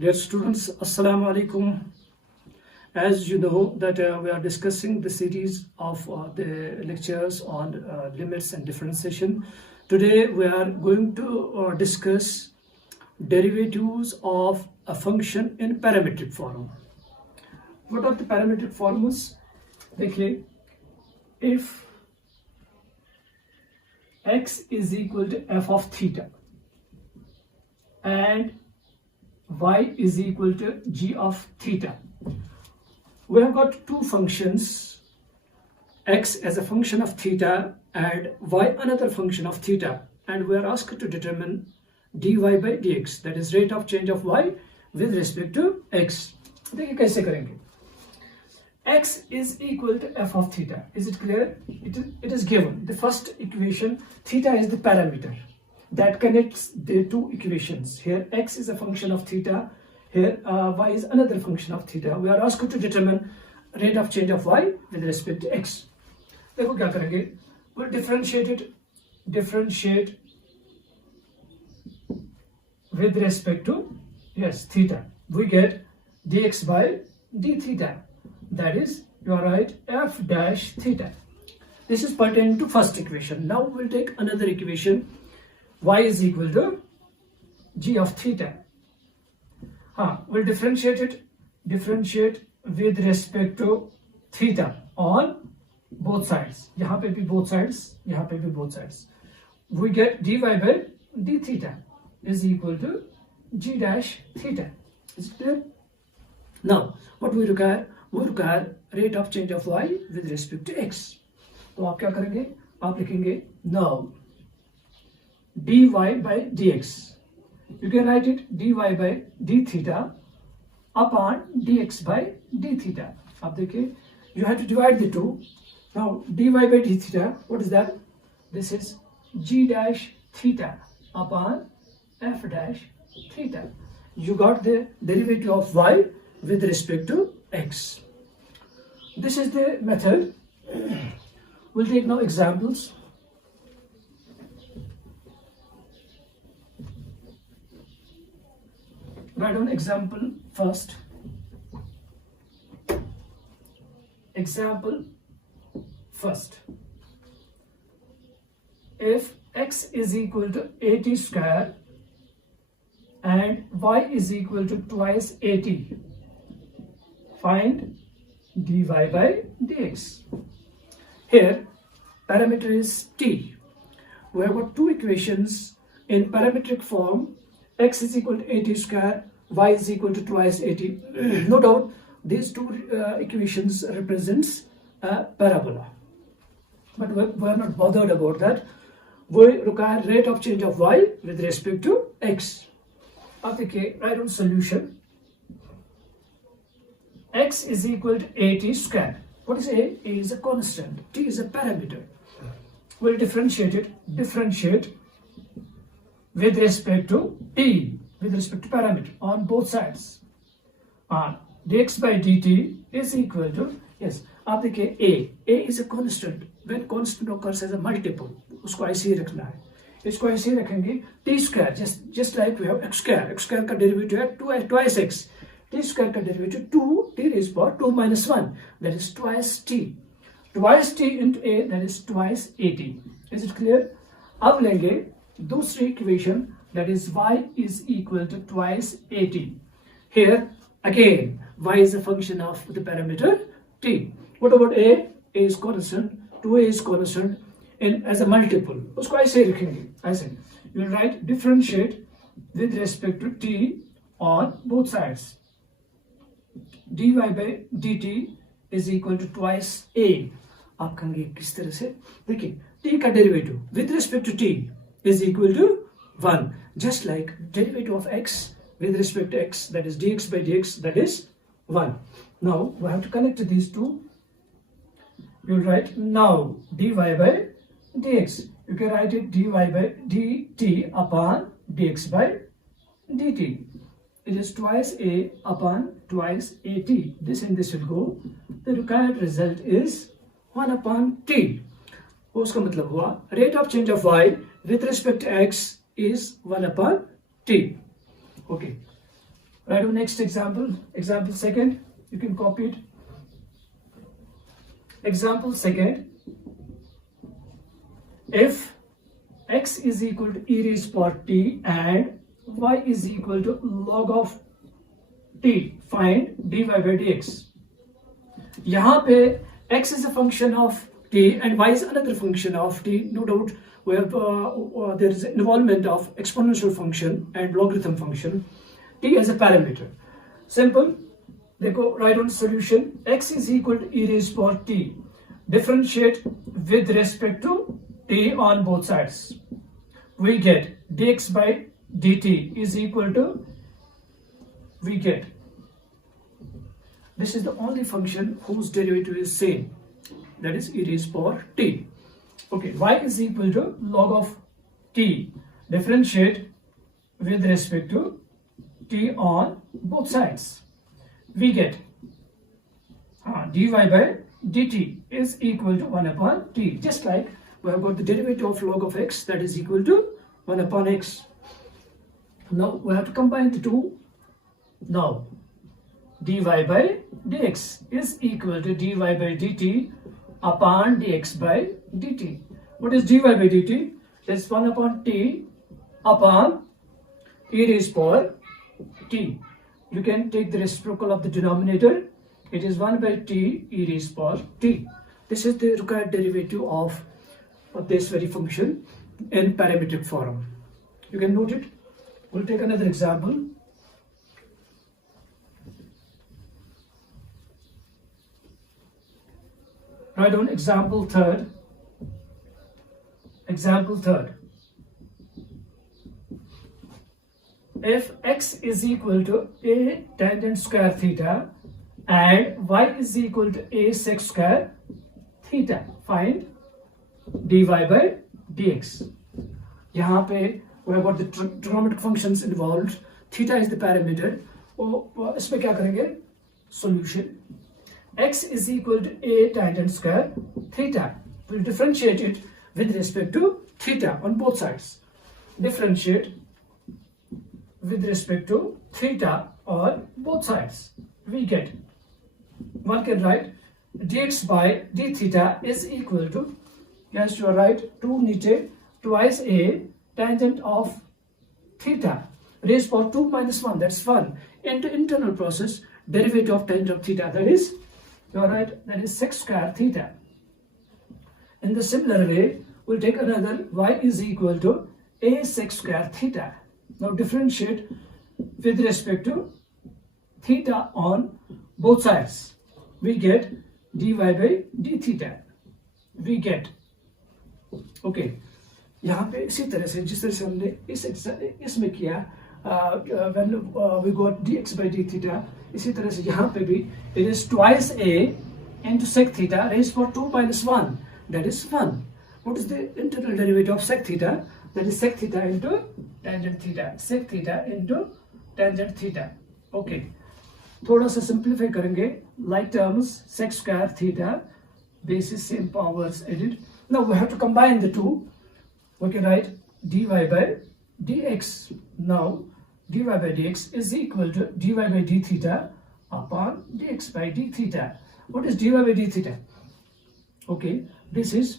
Dear students, Assalamu alaikum. As you know that we are discussing the series of the lectures on limits and differentiation. Today we are going to discuss derivatives of a function in parametric form. What are the parametric forms? देखिए, if x is equal to f of theta and y is equal to g of theta. We have got two functions, x as a function of theta and y another function of theta, and we are asked to determine dy by dx, that is rate of change of y with respect to x. देखिए कैसे करेंगे. X is equal to f of theta. Is it clear? It is given. The first equation, theta is the parameter that connects the two equations. Here x is a function of theta, here y is another function of theta. We are asked to determine rate of change of y with respect to x. देखो क्या करेंगे, we'll differentiate with respect to theta. We get dx by d theta, that is, you are right, f dash theta. This is pertaining to first equation. Now we'll take another equation, y is equal to g of theta. We'll differentiate with respect to theta on both sides. यहाँ पे भी both sides, यहाँ पे भी both sides. We get dy by d theta is equal to g dash theta. Is it clear? Now, what we require? We require rate of change of y with respect to x. तो आप क्या करेंगे? आप लिखेंगे now dy by dx. You can write it dy by d theta upon dx by d theta. आप देखिए, you have to divide the two. Now dy by d theta, what is that? This is g dash theta upon f dash theta. You got the derivative of y with respect to x. This is the method. We'll take now examples. Write down example first. Example first. If x is equal to 80 square and y is equal to twice 80, find dy by dx. Here parameter is t. We have got two equations in parametric form. X is equal to 80 square, y is equal to twice 80. No doubt these two equations represents a parabola, but we are not bothered about that. We require rate of change of y with respect to x. अब देखिए, write down solution. X is equal to 80 square. What is a? A is a constant, t is a parameter. We'll differentiate with respect to t, with respect to parameter on both sides. Dx by dt is equal to, आप देखिए a is a constant. When constant occurs as a multiple, उसको ऐसे ही रखना है. इसको ऐसे ही रखेंगे. T square, just like we have x square. X square का derivative है twice x. T square का derivative 2 t raised power 2 minus 1, that is twice t. Twice t into a, that is twice 80. Is it clear? अब लेंगे दूसरी equation, that is y is equal to twice 80. Here again y is a function of the parameter t. What about a? A is constant, 2a is constant, and as a multiple उसको ऐसे ही रखेंगे. ऐसे you will write differentiate with respect to t on both sides. dy by dt is equal to twice a. आप कहेंगे किस तरह से? देखिए, t का derivative with respect to t is equal to 1, just like derivative of x with respect to x, that is dx by dx, that is 1. Now we have to connect these two. You will write now dy by dx. You can write it dy by dt upon dx by dt. It is twice a upon twice at. This and this will go. The required result is 1 upon t. उसका मतलब हुआ rate of change of y with respect to x is 1 upon t. Okay. Write down next example. Example second. You can copy it. Example second. If x is equal to e raised power t and y is equal to log of t, find dy by dx. यहाँ पे x is a function of t and y is another function of t. No doubt we have there is involvement of exponential function and logarithm function. T as a parameter. Simple. देखो write down solution. X is equal to e raised power t. Differentiate with respect to t on both sides. We get dx by dt is equal to, we get, this is the only function whose derivative is same, that is e raised power t. Okay, y is equal to log of t. Differentiate with respect to t on both sides. We get dy by dt is equal to 1 upon t. Just like we have got the derivative of log of x, that is equal to 1 upon x. Now we have to combine the two. Now dy by dx is equal to dy by dt upon dx by dt. What is dy by dt? That's 1 upon t upon e raised power t. You can take the reciprocal of the denominator. It is 1 by t e raised power t. This is the required derivative of this very function in parametric form. You can note it. We'll take another example. Write down example third. Example third. If x is equal to a tangent square theta and y is equal to a sec square theta, find dy by dx. यहाँ पे we have got the trigonometric functions involved. Theta is the parameter. और इसमें क्या करेंगे? Solution. X is equal to a tangent square theta. We'll differentiate it with respect to theta on both sides. Differentiate with respect to theta on both sides. We get, one can write dx by d theta is equal to, yes, you are right, 2 nite twice a tangent of theta raised power 2 minus 1, that's 1, into internal process derivative of tangent of theta, that is, you are right, that is sec square theta. In the similar way, we'll take another y is equal to a sec square theta. Now differentiate with respect to theta on both sides. We get dy by d theta. We get, okay, यहाँ पे इसी तरह से जिस तरह से हमने इसमें किया when we got dx by d theta, इसी तरह से यहाँ पे भी it is twice a into sec theta raised for 2 minus 1, that is 1. What is the internal derivative of sec theta? That is sec theta into tangent theta. Sec theta into tangent theta. Okay. थोड़ा सा simplify करेंगे. Like terms sec square theta, basis same powers added. Now we have to combine the two. We can write dy by dx. Now dy by dx is equal to dy by d theta upon dx by d theta. What is dy by d theta? Okay, this is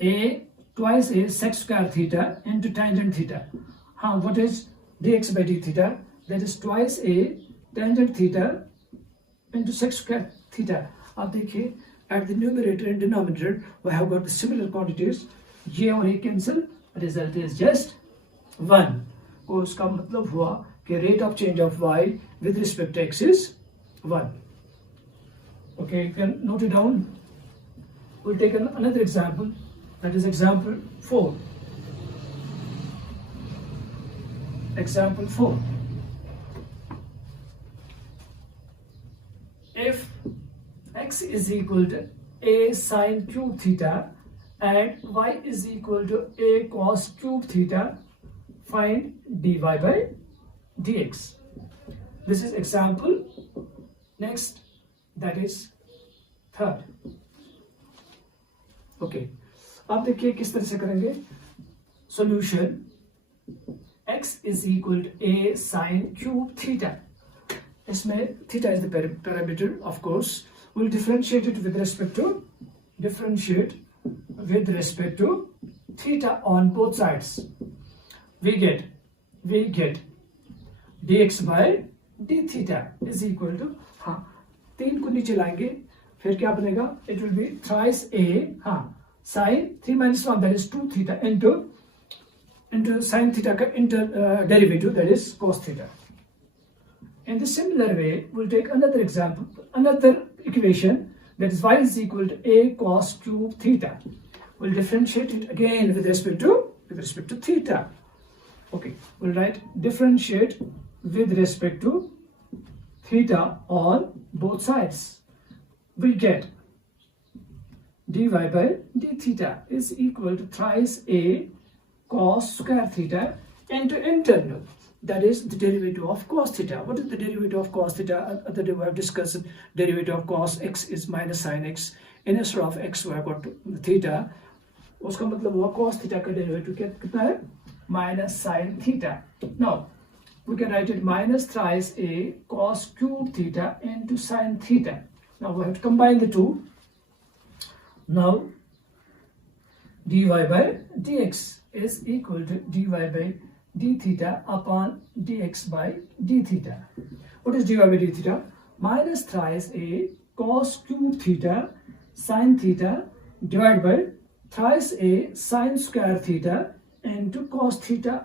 a twice a sec square theta into tangent theta. What is dx by d theta? That is twice a tangent theta into sec square theta. अब देखिए at the numerator and denominator we have got the similar quantities. ये और ये cancel, result is just 1. और उसका मतलब हुआ कि rate of change of y with respect to x is 1. Okay, you can note it down. We'll take another example. That is example 4. Example 4. If x is equal to a sine cube theta and y is equal to a cos cube theta, find dy by dx. This is example. Next, that is third. Okay. अब देखिए किस तरह से करेंगे. Solution. x is equal to a sine cube theta. इसमें theta is the parameter, of course. We'll differentiate it with respect to theta on both sides. We get dx by d theta is equal to, हाँ 3 को नीचे लाएंगे फिर क्या बनेगा, it will be thrice a sine 3 minus 1 that is 2 theta into sine theta का derivative that is cos theta. In the similar way, we'll take another example, another equation that is y is equal to a cos cube theta. We'll differentiate it again with respect to theta. Okay, we'll write differentiate with respect to theta on both sides. We get dy by d theta is equal to thrice a cos square theta into internal, that is the derivative of cos theta. What is the derivative of cos theta? Other day we have discussed derivative of cos x is minus sin x. Instead of x we have got theta. उसका मतलब हुआ cos theta का derivative कितना है? Minus sin theta. Now we can write it minus thrice a cos cube theta into sin theta. Now we have to combine the two. Now dy by dx is equal to dy by d theta upon dx by d theta. What is dy by d theta? Minus thrice a cos cube theta sin theta divided by thrice a sin square theta into cos theta.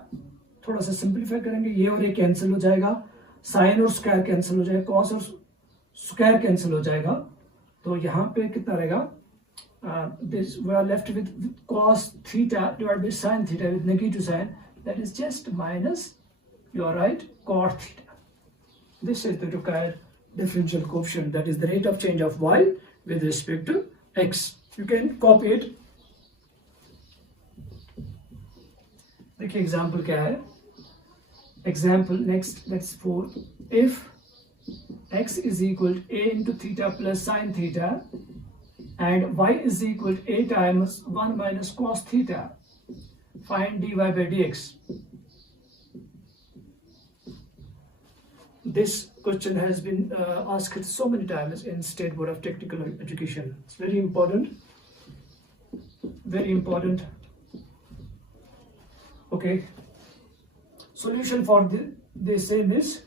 थोड़ा सा simplify करेंगे, ये और ये cancel हो जाएगा, sign और square cancel हो जाएगा, कॉस और स्क्वायर कैंसिल हो जाएगा, तो यहाँ पे कितना रहेगा, this we are left with cos theta divided by sin theta with negative sign, that is just minus, you are right, cot theta. This is the required differential coefficient, that is the rate of change of y with respect to x. You can copy it. देखिए example क्या है, example next, that's 4. If x is equal to a into theta plus sin theta and y is equal to a times 1 minus cos theta, find dy by dx. This question has been asked so many times in State Board of Technical Education. It's very important. Okay. Solution for the same is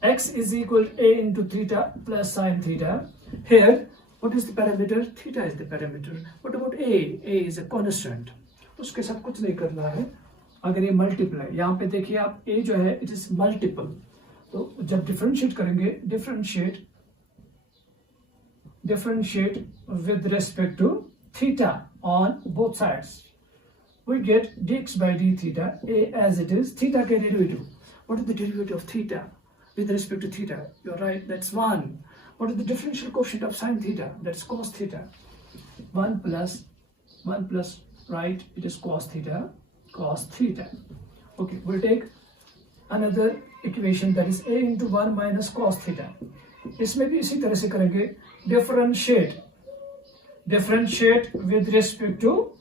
x is equal to a into theta plus sin theta. Here, what is the parameter? Theta is the parameter. What about a? A is a constant. उसके साथ कुछ नहीं करना है. अगर ये multiply, यहाँ पे देखिए आप a जो है इट इज मल्टीपल, तो जब डिफरेंशिएट करेंगे, differentiate with respect to theta on both sides. We get dx by d theta, a as it is, theta का derivative. What is the derivative of theta with respect to theta? You're right, that's 1. What is the differential coefficient of sin theta? That's cos theta. 1 plus, right, it is cos theta. Okay, we'll take another equation that is a into 1 minus cos theta. इसमें भी इसी तरह से करेंगे, differentiate with respect to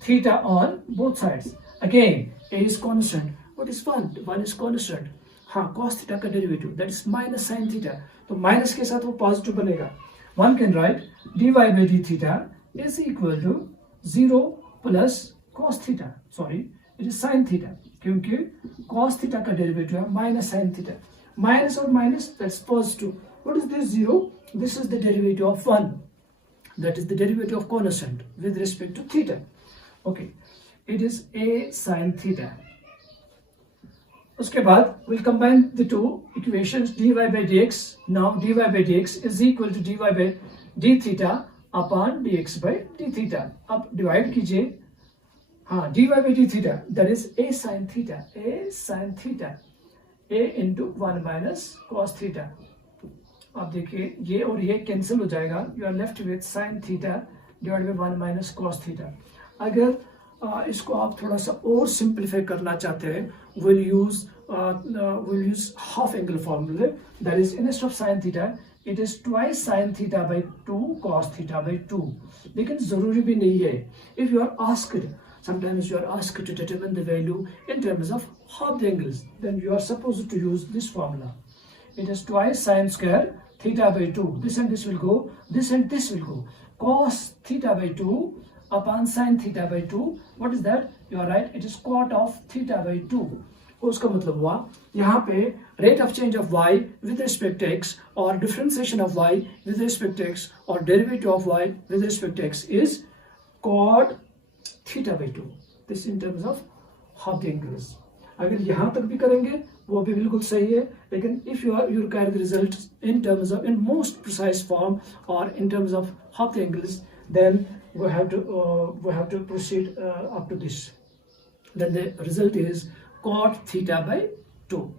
theta on both sides. Again, a is constant. What is 1? 1 is constant. हाँ, cos theta का derivative, that is minus sin theta. तो minus के साथ वो positive बनेगा. One can write dy by d theta is equal to 0 plus cos theta. Sorry, it is sin theta. क्योंकि cos theta का derivative है minus sin theta. Minus और minus, that's positive. What is this 0? This is the derivative of 1. That is the derivative of constant with respect to theta. Okay, it is a sin theta. उसके बाद we'll combine the two equations, dy by dx. Now dy by dx is equal to dy by d theta upon dx by d theta. अब divide कीजिए, हाँ, dy by d theta, that is a sin theta, a into 1 minus cos theta. अब देखिए ये और ये cancel हो जाएगा, you are left with sin theta divided by 1 minus cos theta. अगर इसको आप थोड़ा सा और सिंप्लीफाई करना चाहते हैं, we'll use half angle formula, that is instead of sin theta it is twice sin theta by 2 cos theta by 2. लेकिन जरूरी भी नहीं है. If you are asked sometimes you are asked to determine the value in terms of half the angles, then you are supposed to use this formula. It is twice sine square theta by 2. This and this will go, this and this will go. Cos theta by 2 upon sine theta by 2. What is that? You are right, it is cot of theta by 2. उसका मतलब हुआ यहाँ पे rate of change of y with respect to x or differentiation of y with respect to x or derivative of y with respect to x is cot theta by 2. This in terms of half the angles. अगर यहाँ तक भी करेंगे वो भी बिल्कुल सही है, लेकिन if you require the results in terms of in most precise form or in terms of half the angles, then we have to proceed up to this. Then the result is cot theta by 2.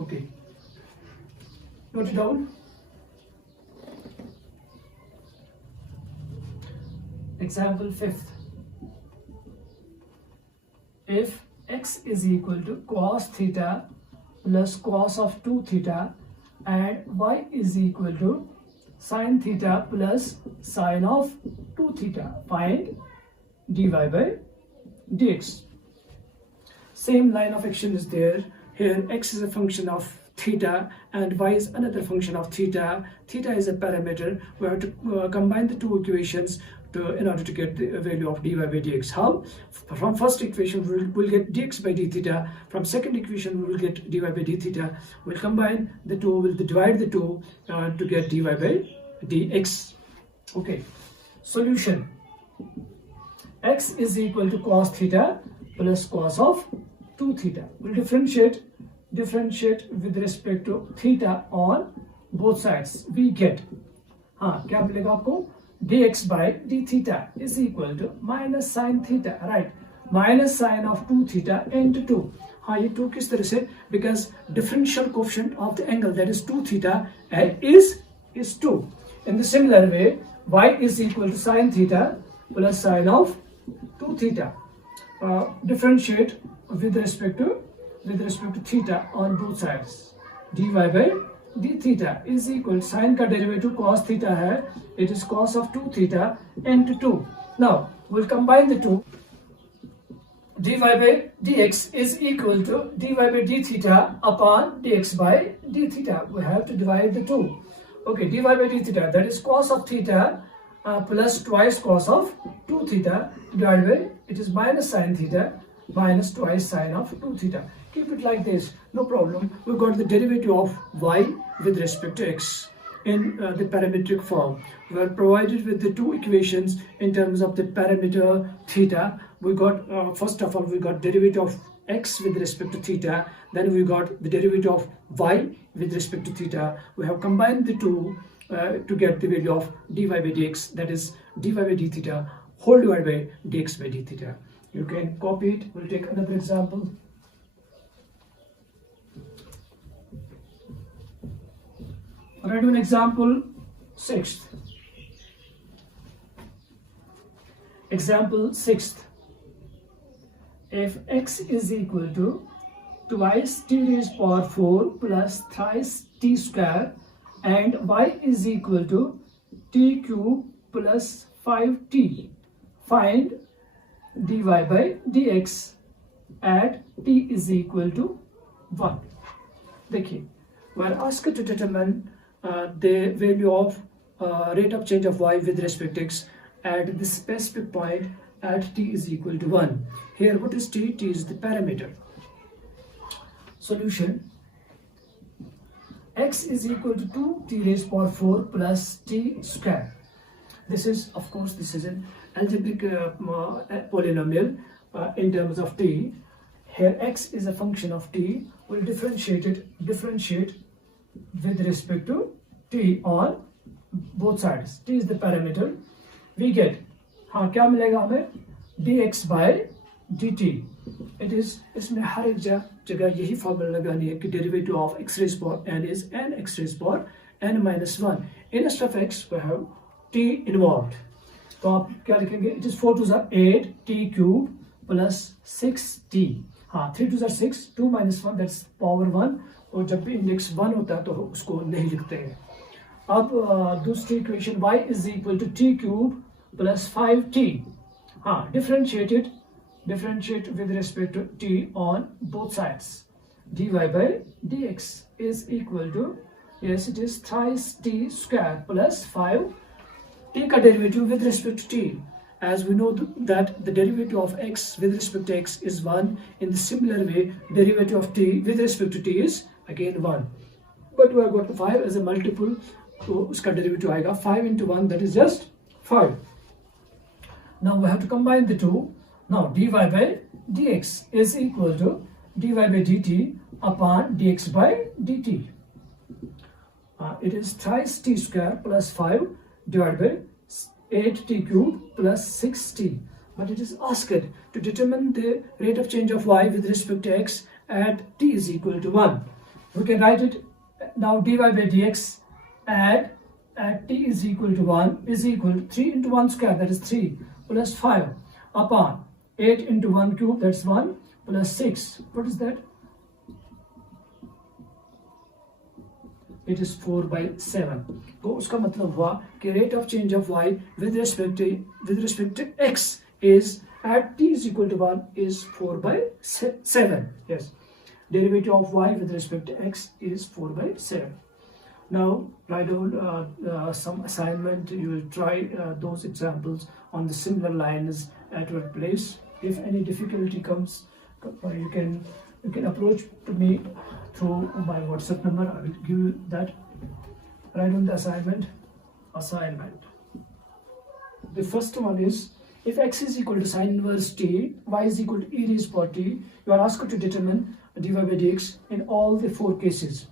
Okay. Note it down. Example 5th. If x is equal to cos theta plus cos of 2 theta and y is equal to sin theta plus sin of 2 theta, find dy by dx. Same line of action is there. Here x is a function of theta and y is another function of theta. Theta is a parameter. We have to combine the two equations in order to get the value of dy by dx. How? From first equation we'll get dx by d theta. From second equation we will get dy by d theta. We'll combine the two, we'll divide the two to get dy by dx. Okay. Solution. X is equal to cos theta plus cos of 2 theta. We'll differentiate with respect to theta on both sides. We get क्या मिलेगा आपको? dx by d theta is equal to minus sin theta, right? Minus sin of 2 theta into 2. ये 2 किस तरह से? Because differential coefficient of the angle, that is 2 theta, is 2. In the similar way, y is equal to sin theta plus sin of 2 theta. Differentiate with respect to theta on both sides. dy by d theta is equal to sin का derivative cos theta है, it is cos of 2 theta into 2. Now we'll combine the two. dy by dx is equal to dy by d theta upon dx by d theta. We have to divide the two. Okay, dy by d theta, that is cos of theta plus twice cos of 2 theta divided by, it is minus sin theta minus twice sin of 2 theta. Keep it like this, no problem. We got the derivative of y with respect to x in the parametric form. We are provided with the two equations in terms of the parameter theta. We got first of all we got derivative of x with respect to theta, then we got the derivative of y with respect to theta. We have combined the two to get the value of dy by dx, that is dy by d theta whole divided by dx by d theta. You can copy it. We'll take another example. Alright, an example 6th. Example 6th. If x is equal to twice t raised power 4 plus thrice t square and y is equal to t cube plus 5t, find dy by dx at t is equal to 1. देखिए, we are asked to determine the value of rate of change of y with respect to x at the specific point at t is equal to 1. Here what is t? T is the parameter. Solution. X is equal to 2t raised power 4 plus t square. This is, of course, this is an algebraic polynomial in terms of t. Here x is a function of t. We'll differentiate with respect to t on both sides. T is the parameter. We get क्या मिलेगा हमें? dx by dt. It is, इसमें हर एक जगह यही formula लगानी है कि derivative of x raised power n is n x raised power n minus 1. Instead of x we have t involved. तो आप क्या लिखेंगे? It is 4 to the 8 t cube plus 6t. 3 to the 6, 2 minus 1, that's power 1. और जब भी index 1 होता है तो उसको नहीं लिखते हैं. अब दूसरी equation y is equal to t cube plus 5t. Differentiated differentiate with respect to t on both sides. dy by dx is equal to, yes, it is thrice t square plus 5 t का derivative with respect to t. As we know that the derivative of x with respect to x is 1, in the similar way derivative of t with respect to t is again 1. But we have got 5 as a multiple, so uska derivative आएगा 5 into 1, that is just 5. Now we have to combine the two. Now dy by dx is equal to dy by dt upon dx by dt. It is thrice t square plus 5 divided by 8t cube plus 6t. But it is asked to determine the rate of change of y with respect to x at t is equal to 1. We can write it now. Dy by dx at t is equal to 1 is equal to 3 into 1 square, that is 3, plus 5 upon 8 into 1 cube, that's 1, plus 6. What is that? It is 4 by 7. तो उसका मतलब हुआ कि rate of change of y with respect to x is at t is equal to 1 is 4 by 7. Yes, derivative of y with respect to x is 4 by 7. Now write down some assignment. You will try those examples on the similar lines at your place. If any difficulty comes, you can approach to me through my WhatsApp number. I will give you that. Write down the assignment. The first one is, if x is equal to sine inverse t, y is equal to e raised power t, you are asked to determine dy by dx in all the 4 cases.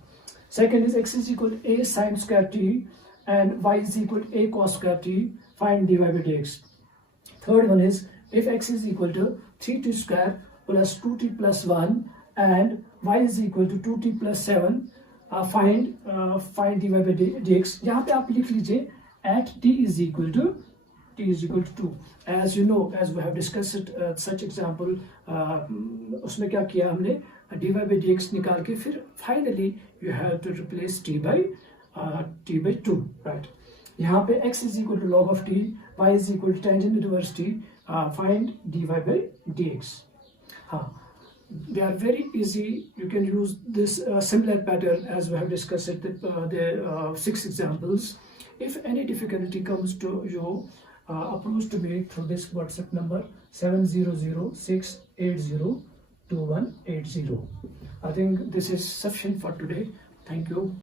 Second is, x is equal to a sine square t and y is equal to a cos square t, find dy by dx. Third one is, if x is equal to 3t square plus 2t plus 1 and y is equal to 2t plus 7, find dy by dx. यहाँ पे आप लिख लीजिए at t is equal to 2. As you know, as we have discussed such example, उसमें क्या किया हमने, dy by dx निकाल के फिर finally you have to replace t by 2, right? यहाँ पे x is equal to log of t, y is equal to tangent inverse t, find dy by dx. They are very easy. You can use this similar pattern as we have discussed it, the 6 examples. If any difficulty comes to you, approach to me through this WhatsApp number 700-680-2180. I think this is sufficient for today. Thank you.